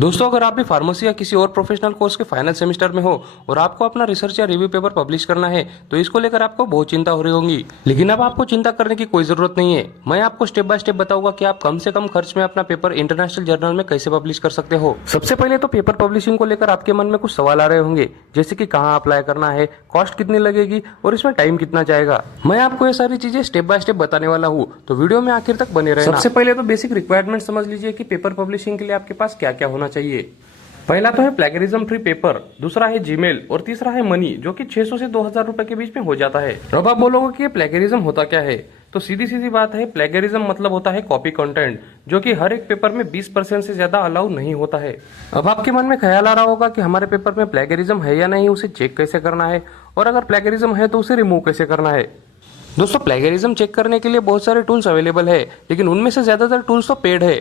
दोस्तों, अगर आप भी फार्मेसी या किसी और प्रोफेशनल कोर्स के फाइनल सेमेस्टर में हो और आपको अपना रिसर्च या रिव्यू पेपर पब्लिश करना है तो इसको लेकर आपको बहुत चिंता हो रही होगी। लेकिन अब आपको चिंता करने की कोई जरूरत नहीं है। मैं आपको स्टेप बाय स्टेप बताऊंगा कि आप कम से कम खर्च में अपना पेपर इंटरनेशनल जर्नल में कैसे पब्लिश कर सकते हो। सबसे पहले तो पेपर पब्लिशिंग को लेकर आपके मन में कुछ सवाल आ रहे होंगे, जैसे कि कहाँ अप्लाई करना है, कॉस्ट कितनी लगेगी और इसमें टाइम कितना जाएगा। मैं आपको ये सारी चीजें स्टेप बाय स्टेप बताने वाला हूँ, तो वीडियो में आखिर तक बने रहना। सबसे पहले तो बेसिक रिक्वायरमेंट समझ लीजिए कि पेपर पब्लिशिंग के लिए आपके पास क्या क्या होना चाहिए। पहला तो है प्लेगरिज्म फ्री पेपर, दूसरा है जीमेल और तीसरा है मनी, जो कि 600 से 2000 रुपए के बीच में हो जाता है। अब आप बोलोगे कि ये प्लेगरिज्म होता क्या है, तो सीधी सीधी बात है, प्लेगरिज्म मतलब होता है कॉपी कंटेंट, जो कि हर एक पेपर में 20% से ज्यादा अलाउ नहीं होता है। अब आपके मन में ख्याल आ रहा होगा कि हमारे पेपर में प्लेगरिज्म है या नहीं, उसे चेक कैसे करना है, और अगर प्लेगरिज्म है तो उसे रिमूव कैसे करना है। दोस्तों, प्लेगरिज्म चेक करने के लिए बहुत सारे टूल्स अवेलेबल है, लेकिन उनमें से ज्यादातर टूल्स तो पेड है।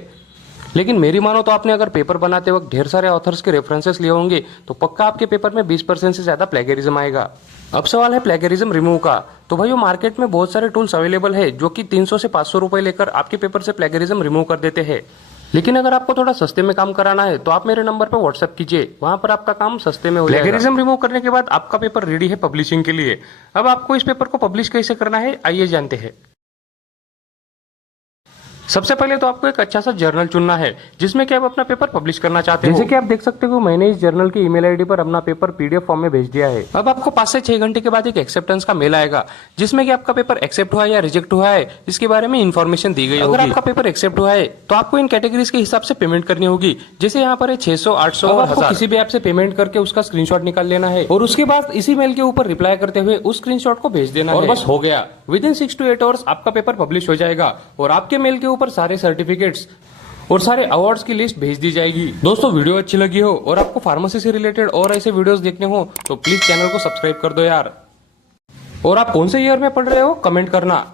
लेकिन मेरी मानो तो आपने अगर पेपर बनाते वक्त ढेर सारे ऑथर्स के रेफरेंसेस लिए होंगे तो पक्का आपके पेपर में 20% से ज्यादा प्लेगरिज्म आएगा। अब सवाल है प्लेगरिज्म रिमूव का। तो भाइयों, मार्केट में बहुत सारे टूल्स अवेलेबल है जो कि 300 से 500 रुपए लेकर आपके पेपर से प्लेगरिज्म रिमूव कर देते हैं। लेकिन अगर आपको थोड़ा सस्ते में काम कराना है तो आप मेरे नंबर पर व्हाट्सएप कीजिए, वहां पर आपका काम सस्ते में हो जाएगा। प्लेगरिज्म रिमूव करने के बाद आपका पेपर रेडी है पब्लिशिंग के लिए। अब आपको इस पेपर को पब्लिश कैसे करना है, आइए जानते हैं। सबसे पहले तो आपको एक अच्छा सा जर्नल चुनना है जिसमें कि आप अपना पेपर पब्लिश करना चाहते हो। जैसे कि आप देख सकते हो, मैंने इस जर्नल की ईमेल आईडी पर अपना पेपर पीडीएफ फॉर्म में भेज दिया है। अब आपको 5 से 6 घंटे के बाद एक एक्सेप्टेंस का मेल आएगा जिसमें कि आपका पेपर एक्सेप्ट हुआ है या रिजेक्ट हुआ है इसके बारे में इन्फॉर्मेशन दी गई होगी। अगर आपका पेपर एक्सेप्ट हुआ है तो आपको इन कैटेगरीज के हिसाब से पेमेंट करनी होगी, जैसे यहाँ पर है 600, 800 और 1000। किसी भी ऐप से पेमेंट करके उसका स्क्रीनशॉट निकाल लेना है और उसके बाद इसी मेल के ऊपर रिप्लाई करते हुए उस स्क्रीनशॉट को भेज देना है, और बस हो गया। विदिन 6 to 8 आवर्स आपका पेपर पब्लिश हो जाएगा और आपके मेल के ऊपर सारे सर्टिफिकेट्स और सारे अवार्ड्स की लिस्ट भेज दी जाएगी। दोस्तों, वीडियो अच्छी लगी हो और आपको फार्मेसी से रिलेटेड और ऐसे वीडियोस देखने हो तो प्लीज चैनल को सब्सक्राइब कर दो यार। और आप कौन से ईयर में पढ़ रहे हो कमेंट करना।